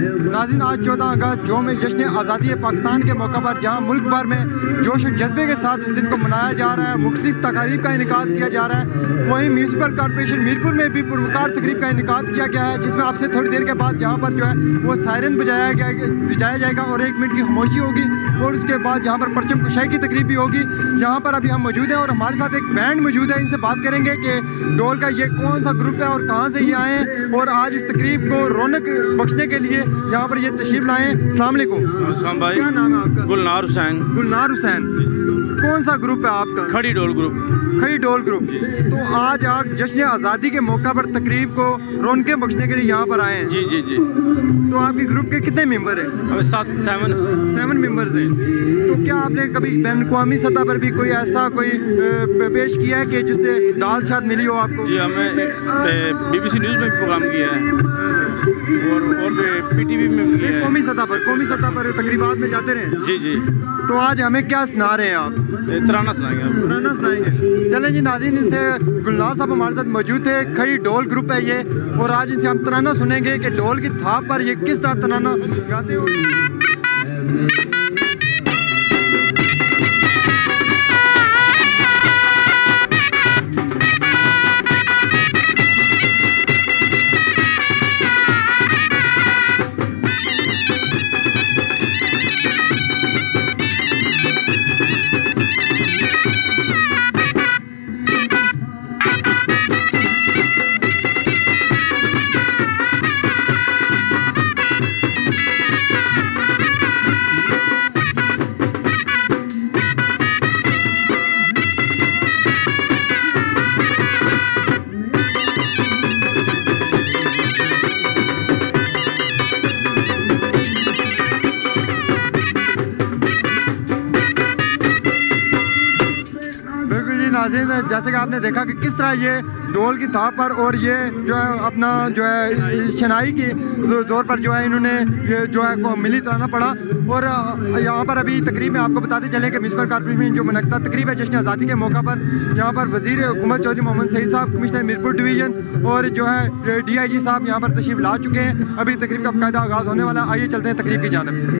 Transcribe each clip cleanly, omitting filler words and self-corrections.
नाज़रीन, आज 14 अगस्त जो में जश्न आज़ादी पाकिस्तान के मौका पर जहाँ मुल्क भर में जोश और जज्बे के साथ इस दिन को मनाया जा रहा है, मुख्तलिफ तकारीब का इनेकाद किया जा रहा है। वहीं म्यूनसिपल कॉर्पोरेशन मीरपुर में भी पुरवकार तकरीब का इनेकाद किया गया है, जिसमें आपसे थोड़ी देर के बाद यहाँ पर जो है वो सायरन बजाया जाएगा और 1 मिनट की खामोशी होगी और उसके बाद यहाँ पर परचम कुशाई की तकरीब भी होगी। यहाँ पर अभी हम मौजूद हैं और हमारे साथ एक बैंड मौजूद है, इनसे बात करेंगे कि ढोल का ये कौन सा ग्रुप है और कहाँ से ये आए हैं और आज इस तकरीब को रौनक बख्शने के लिए यहाँ पर ये तशरीफ लाए हैं। अस्सलाम वालेकुम भाई, क्या नाम है आपका? गुलनार हुसैन। गुलनार हुसैन, कौन सा ग्रुप है आपका? खड़ी ढोल ग्रुप। खड़ी ढोल ग्रुप। तो आज आप जश्न आज़ादी के मौका पर तकरीब को रौनकें बख्शने के लिए यहाँ पर आए हैं? जी जी जी। तो आपके ग्रुप के कितने मेंबर हैं? अभी 7 मेंबर्स हैं। तो क्या आपने कभी बैन अवी सतह पर भी कोई ऐसा कोई पेश किया है कि जिससे दाल शाद मिली हो आपको? जी, हमें BBC न्यूज़ में भी प्रोग्राम किया है और PTV में भी किया है। कौमी सतह पर तकरीबात में जाते रहे? जी जी। तो आज हमें क्या सुना रहे हैं आप? तराना सुनाएंगे आप। तराना सुनाएंगे। चलें जी नाज़रीन, इनसे गुलनार साहब हमारे साथ मौजूद थे। खड़ी ढोल ग्रुप है ये और आज इनसे हम तराना सुनेंगे कि ढोल की थाप पर ये किस तरह तराना गाते हो। जैसे कि आपने देखा कि किस तरह ये ढोल की थाप पर और ये जो है अपना जो है शनाई की जोर पर जो है इन्होंने ये जो है को मिली तराना पड़ा। और यहाँ पर अभी तकरीब में आपको बताते चले कि म्यूनसिपल कॉर्पोरेशन जो मुनक्किदा तकरीब है जश्न आज़ादी के मौका पर, यहाँ पर वज़ीर हुकूमत चौधरी मोहम्मद सईद साहब, कमिश्नर मीरपुर डिवीज़न और जो है DIG साहब यहाँ पर तशरीफ ला चुके हैं। अभी तकरीब का बाकायदा आगाज़ होने वाला है। आइए चलते हैं तकरीब की जानिब।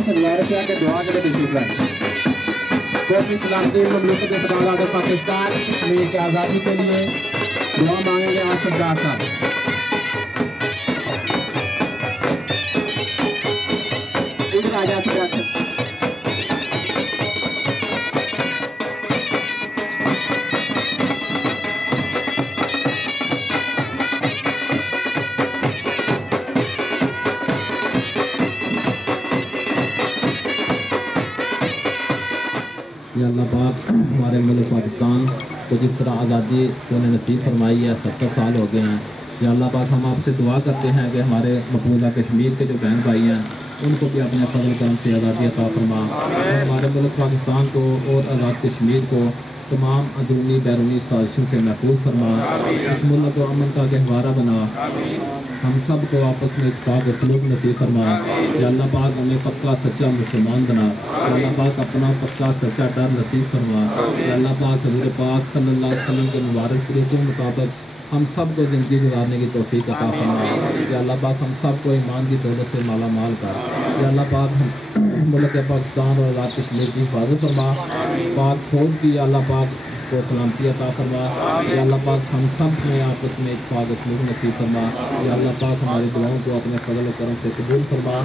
से गुजारिश है कि दुआ के लिए तशरीफ लाएं। कौमी सलामती ममलिकत इत्तेहाद पाकिस्तान कश्मीर की आज़ादी के लिए दुआ मांगेंगे आज सरदार साहब। राजा सरदार अल्लाह पाक हमारे मुल्क पाकिस्तान को जिस तरह आज़ादी उन्हें नसीब फरमाई है, 70 साल हो गए हैं। या अल्लाह पाक हम आपसे दुआ करते हैं कि हमारे मकबूजा कश्मीर के जो बहन भाई हैं उनको भी अपने फजल करम से आज़ादी अता फरमा और हमारे मुल्क पाकिस्तान को और आज़ाद कश्मीर को तमाम अंदरूनी बैरूनी साजिशों से महफूज फरमा। इस मुल्क को अमन का गहवारा बना, हम सब को आपस में इत्तेफाक और सलूक नसीब फरमा। या अल्लाह पाक हमें पक्का सच्चा मुसलमान बना। या अल्लाह पाक अपना पक्का सच्चा डर नसीब फरमा। या अल्लाह पाक हज़रत पाक सल्लल्लाहु अलैहि वसल्लम के मुबारक तरीक़ों के मुताबिक हम सब को ज़िंदगी गुजारने की तौफ़ीक़ अता फरमा। या अल्लाह पाक हम सब को ईमान की दौलत से माला माल कर। या अल्लाह पाक हम मुल्क पाकिस्तान और आज़ाद कश्मीर की हिफाजत फरमा। पाक फौज की अल्लाह पाक को सलामती अता फरमा। या अल्लाह पाक हम सब में आपस में इत्तेफाक और सलूक नसीब फरमा। या अल्लाह पाक हमारी दुआओं को अपने फजल और करम से कबूल फरमा।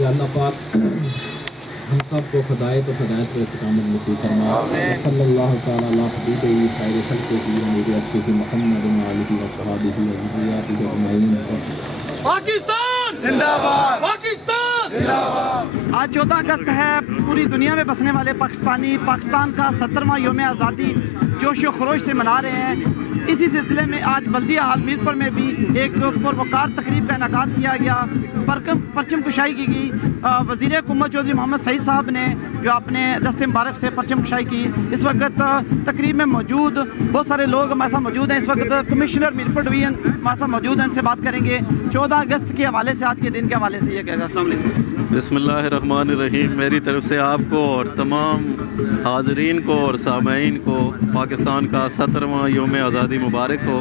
या अल्लाह पाक हम सब को हिदायत और हिदायत पर इस्तेकामत नसीब फरमा। सल्लल्लाहु तआला अला हबीबिही खैर खल्क़िही नूर अस्फ़ी मुहम्मद व आलिहि व अस्हाबिही व ज़ुर्रिय्यतिही अजमईन। पाकिस्तान जिंदाबाद, पाकिस्तान जिंदाबाद। आज 14 अगस्त है। पूरी दुनिया में बसने वाले पाकिस्तानी पाकिस्तान का 70वां यौम आज़ादी जोश व खरोश से मना रहे हैं। इसी सिलसिले में आज बल्दिया हाल मीरपुर में भी एक पुरवकार तकरीब का इनेकाद किया गया। परचम कुशाई की गई। वज़ीर हुकूमत चौधरी मोहम्मद सईद साहब ने जो अपने दस्ते मुबारक से परचम कुशाई की। इस वक्त तकरीब में मौजूद बहुत सारे लोग हमारे साथ मौजूद हैं। इस वक्त कमिश्नर मीरपुर डिवीज़न हमारे साथ मौजूद हैं, इनसे बात करेंगे 14 अगस्त के हवाले से, आज के दिन के हवाले से ये कहना। अस्सलाम वालेकुम। बिस्मिल्लाहिर्रहमानिर्रहीम। मेरी तरफ से आपको और तमाम हाज़रीन को और सामईन को पाकिस्तान का 70वां यौम आज़ादी मुबारक हो।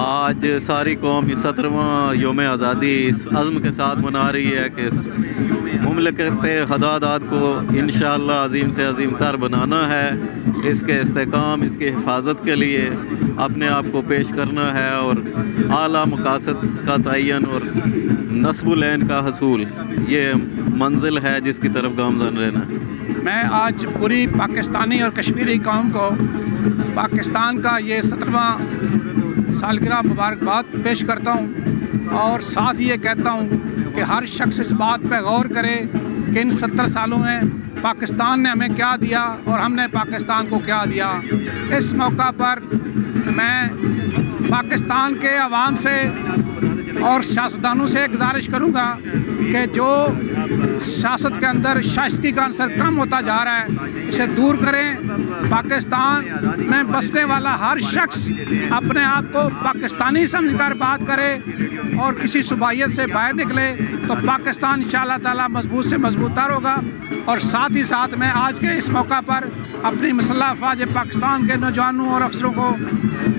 आज सारी कौम 70वां यौम आज़ादी इस अज़्म के साथ मना रही है कि मुमलिकत हदादात को इंशाअल्लाह अज़ीम से अज़ीम तर बनाना है। इसके इस्तेकाम, इसकी हिफाजत के लिए अपने आप को पेश करना है और आला मकासद का तयन और नस्बुलैन का हसूल, ये मंजिल है जिसकी तरफ गामज़न रहना है। मैं आज पूरी पाकिस्तानी और कश्मीरी कौम को पाकिस्तान का ये 70वां सालगिरह मुबारकबाद पेश करता हूँ और साथ ही ये कहता हूँ कि हर शख्स इस बात पर गौर करे कि इन 70 सालों में पाकिस्तान ने हमें क्या दिया और हमने पाकिस्तान को क्या दिया। इस मौका पर मैं पाकिस्तान के अवाम से और सियासतदानों से गुजारिश करूँगा कि जो सियासत के अंदर शाइस्ती का अंसर कम होता जा रहा है, इसे दूर करें। पाकिस्तान में बसने वाला हर शख्स अपने आप को पाकिस्तानी समझकर बात करे और किसी सूबाइयत से बाहर निकले तो पाकिस्तान इंशाअल्लाह ताला मजबूत से मजबूतर होगा। और साथ ही साथ मैं आज के इस मौका पर अपनी मुसल्लह अफ़वाज पाकिस्तान के नौजवानों और अफसरों को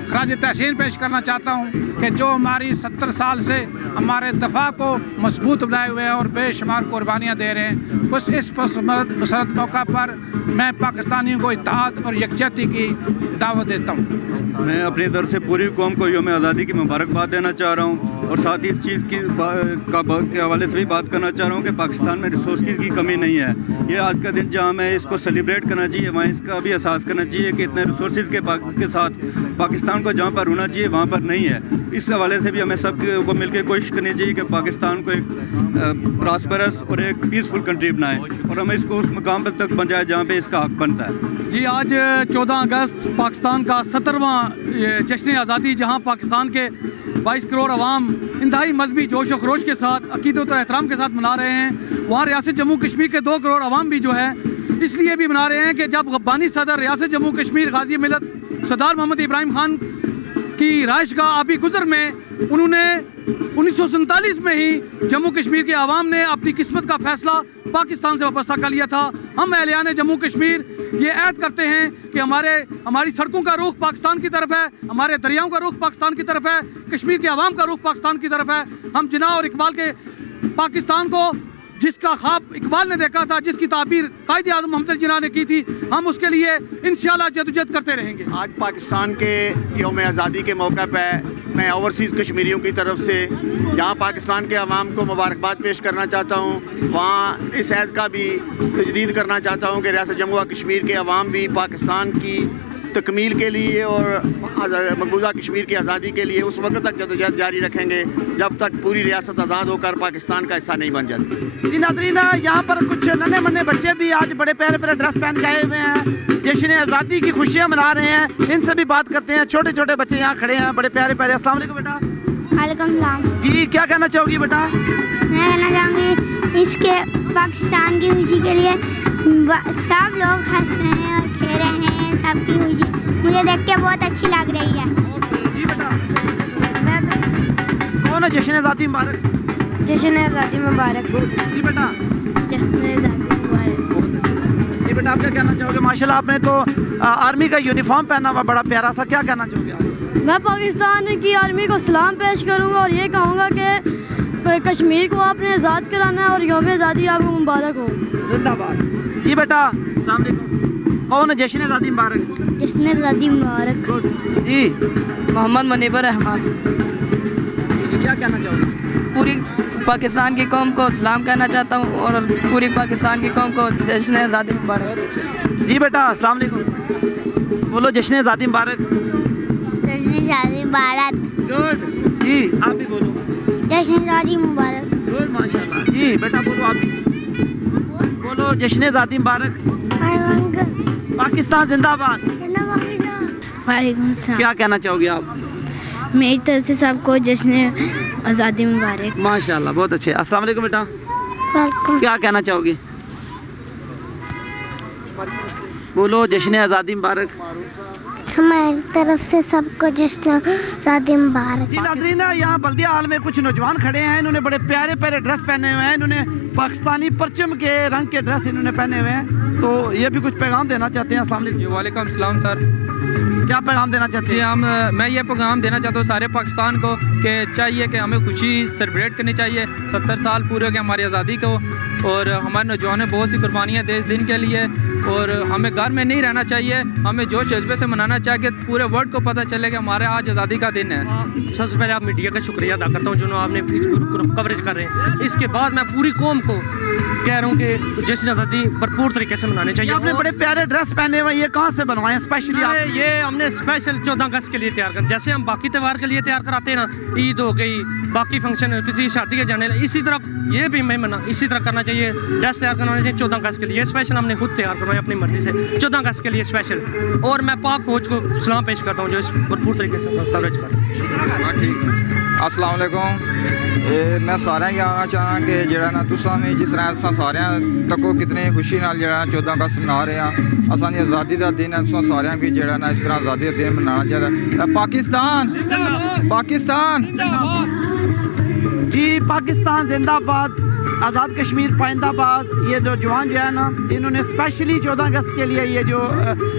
खराज तहसीन पेश करना चाहता हूँ कि जो हमारी 70 साल से हमारे दफ़ा को मजबूत बनाए हुए हैं और बेशुमार कुर्बानियाँ दे रहे हैं। बस इस मुसरत मौका पर मैं पाकिस्तानियों को इत्तेहाद और यकजहती की दावत देता हूँ। मैं अपनी तरफ से पूरी कौम को यौम आज़ादी की मुबारकबाद देना चाह रहा हूँ और साथ ही इस चीज़ की के हवाले से भी बात करना चाह रहा हूँ कि पाकिस्तान में रिसोर्सेज की कमी नहीं है। ये आज का दिन जहाँ हमें इसको सेलिब्रेट करना चाहिए, वहाँ इसका भी एहसास करना चाहिए कि इतने रिसोर्सेज के साथ पाकिस्तान को जहाँ पर होना चाहिए वहाँ पर नहीं है। इस हवाले से भी हमें सब को मिलकर कोशिश करनी चाहिए कि पाकिस्तान को एक प्रॉस्परस और एक पीसफुल कंट्री बनाए और हमें इसको उस मुकाम पर तक पहुँचाए जहाँ पे इसका हक बनता है। जी, आज 14 अगस्त पाकिस्तान का 70वां जश्न आज़ादी, जहाँ पाकिस्तान के 22 करोड़ अवाम इंतहाई मजहबी जोश व खरोश के साथ, अकीदत और एहतराम के साथ मना रहे हैं। वहाँ रियासत जम्मू कश्मीर के 2 करोड़ अवाम भी जो है इसलिए भी मना रहे हैं कि जब गब्बानी सदर रियासत जम्मू कश्मीर गाजी मिलत सरदार मोहम्मद इब्राहिम खान की राइशगाह आबी गुजर में उन्होंने 1947 में ही जम्मू कश्मीर के अवाम ने अपनी किस्मत का फैसला पाकिस्तान से वाबस्ता कर लिया था। हम एहलियान जम्मू कश्मीर ये ऐद करते हैं कि हमारी सड़कों का रुख पाकिस्तान की तरफ है, हमारे दरियाओं का रुख पाकिस्तान की तरफ है, कश्मीर के अवाम का रुख पाकिस्तान की तरफ है। हम जिन्ना और इकबाल के पाकिस्तान को जिसका ख्वाब इकबाल ने देखा था, जिसकी ताबीर कायद आज़म मोहम्मद जिन्ना ने की थी, हम उसके लिए इंशाल्लाह जदोजहद करते रहेंगे। आज पाकिस्तान के यौम आज़ादी के मौका पर मैं ओवरसीज़ कश्मीरियों की तरफ से जहाँ पाकिस्तान के अवाम को मुबारकबाद पेश करना चाहता हूँ, वहाँ इस ऐद का भी तजदीद करना चाहता हूँ कि रियासत जम्मू व कश्मीर के अवाम भी पाकिस्तान की तकमील के लिए और मकबूजा कश्मीर की आज़ादी के लिए उस वक्त तक जदोजहद जारी रखेंगे जब तक पूरी रियासत आज़ाद होकर पाकिस्तान का हिस्सा नहीं बन जाती। जी नाज़रीन, यहाँ पर कुछ नन्हे मुन्ने बच्चे भी आज बड़े प्यारे प्यारे ड्रेस पहन के आए हुए हैं, जश्न आज़ादी की खुशियाँ मना रहे हैं। इनसे भी बात करते हैं। छोटे छोटे बच्चे यहाँ खड़े हैं, बड़े प्यारे प्यारे। अस्सलाम वालेकुम बेटा। वालेकुम सलाम। जी क्या कहना चाहोगी बेटा? मैं कहना चाहूँगी इसके पाकिस्तान की खुशी के लिए सब लोग हंस रहे हैं और खेल रहे हैं, सबकी खुशी मुझे देख के बहुत अच्छी लग रही है। जी बेटा, कौन है जश्न आज़ादी मुबारक? जश्न आज़ादी मुबारक। जी बेटा, जश्न आज़ादी मुबारक। जी बेटा, आप क्या कहना चाहोगे? माशाल्लाह आपने तो आर्मी का यूनिफॉर्म पहना हुआ, बड़ा प्यारा सा, क्या कहना चाहोगे आप? मैं पाकिस्तान की आर्मी को सलाम पेश करूंगा और ये कहूँगा कि कश्मीर को आपने आज़ाद कराना है और यौम आज़ादी आपको मुबारक हो। जिंदाबाद। जी बेटा, अस्सलाम वालेकुम। कौन है जश्न आज़ादी मुबारक? जश्न आज़ादी मुबारक। जी मोहम्मद मुनीबर रहमान। क्या कहना चाहोगे? पूरी पाकिस्तान की कौम को सलाम कहना चाहता हूँ और पूरी पाकिस्तान की कौम को जश्न आज़ादी मुबारक। जी बेटा, अस्सलाम वालेकुम। बोलो जश्न आज़ादी मुबारक। जश्न आज़ादी मुबारक। गुड। जी आप भी बोलो। जश्न आज़ादी मुबारक। गुड माशाल्लाह। जी बेटा बोलो, आप भी बोलो जश्न आज़ादी मुबारक। पाकिस्तान जिंदाबाद। वालेकुम सलाम। क्या कहना चाहोगे आप? मेरी तरफ से सबको जश्न आज़ादी मुबारक। माशाल्लाह, बहुत अच्छे। अस्सलाम वालेकुम बेटा। क्या कहना चाहोगे? बोलो जश्न आज़ादी मुबारक। हमारी तरफ से सबको जश्न आज़ादी मुबारक। जी नाज़रीन, यहाँ बल्दिया हाल में कुछ नौजवान खड़े हैं। इन्होंने बड़े प्यारे प्यारे ड्रेस पहने हुए हैं। इन्होंने पाकिस्तानी परचम के रंग के ड्रेस इन्होंने पहने हुए हैं, तो ये भी कुछ पैगाम देना चाहते हैं। अस्सलाम वालेकुम। वालेकुम सलाम सर। क्या पैगाम देना चाहते हैं? जी मैं ये पैगाम देना चाहता हूँ सारे पाकिस्तान को कि चाहिए कि हमें खुशी सेलिब्रेट करनी चाहिए। 70 साल पूरे हो गए हमारी आज़ादी को और हमारे नौजवान ने बहुत सी कुर्बानियाँ देश दिन के लिए, और हमें घर में नहीं रहना चाहिए, हमें जोश जज्बे से मनाना चाहिए कि पूरे वर्ल्ड को पता चले कि हमारे आज आज़ादी का दिन है। सबसे पहले आप मीडिया का शुक्रिया अदा करता हूँ जिन्होंने आपने कवरेज कर रहे हैं। इसके बाद मैं पूरी कौम को कह रहा हूँ कि जश्न आज़ादी भरपूर तरीके से मनाने चाहिए। आपने बड़े प्यारे ड्रेस पहने हुए, ये कहाँ से बनवाए हैं स्पेशली आप? ये हमने स्पेशल 14 अगस्त के लिए तैयार कर, जैसे हम बाकी त्यौहार के लिए तैयार कराते हैं ना, ईद हो गई, बाकी फंक्शन किसी शादी के जाने, इसी तरह ये भी मैं मना इसी तरह करना चाहिए। ड्रेस तैयार करना चाहिए 14 अगस्त के लिए स्पेशल, हमने खुद तैयार करवाए अपनी मर्जी से 14 अगस्त के लिए स्पेशल। और मैं पाक फौज को सलाम पेश करता हूँ जो इस भरपूर तरीके से कवरेज कर। अस्सलाम वालेकुम। मैं सारे ही आना चाहना कि जरा ना तुसा भी जिस तरह अस सारे तको कितनी खुशी नाल जरा 14 अगस्त मना रहे हैं, असानी आज़ादी का दिन है, तुसा सारे भी जरा ना इस तरह आज़ादी का दिन मनाना चाहिए। पाकिस्तान पाकिस्तान जी, पाकिस्तान जिंदाबाद, आज़ाद कश्मीर पाइंदाबाद। ये जो जवान जो है ना, इन्होंने स्पेशली 14 अगस्त के लिए ये जो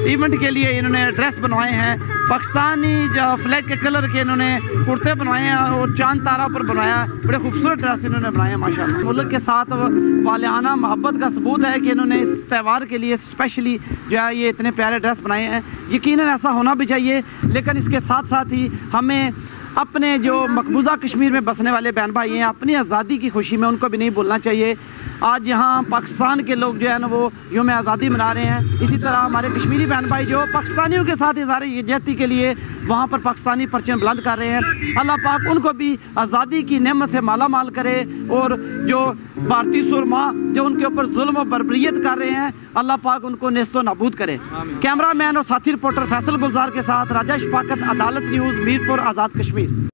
इवेंट के लिए इन्होंने ड्रेस बनवाए हैं, पाकिस्तानी जो फ्लैग के कलर के इन्होंने कुर्ते बनवाए हैं और चांद तारा पर बनाया, बड़े खूबसूरत ड्रेस इन्होंने बनाए हैं माशाल्लाह। मुल्क के साथ वालियाना मोहब्बत का सबूत है कि इन्होंने इस त्यौहार के लिए स्पेशली जो है ये इतने प्यारे ड्रेस बनाए हैं। यकीनन ऐसा होना भी चाहिए, लेकिन इसके साथ साथ ही हमें अपने जो मकबूजा कश्मीर में बसने वाले बहन भाई हैं, अपनी आज़ादी की खुशी में उनको भी नहीं भूलना चाहिए। आज यहाँ पाकिस्तान के लोग जो है ना वो यौम आज़ादी मना रहे हैं, इसी तरह हमारे कश्मीरी बहन भाई जो पाकिस्तानियों के साथ इज़हार यकजहती के लिए वहाँ पर पाकिस्तानी परचम बुलंद कर रहे हैं। अल्लाह पाक उनको भी आज़ादी की नेमत से माला माल करे, और जो भारतीय सुरमा जो उनके ऊपर जुल्म और बर्बरियत कर रहे हैं, अल्लाह पाक उनको नेस्तो नाबूद करे। कैमरा मैन और साथी रिपोर्टर फैसल गुलजार के साथ राजेश फाकत, अदालत न्यूज़, मीरपुर, आज़ाद कश्मीर।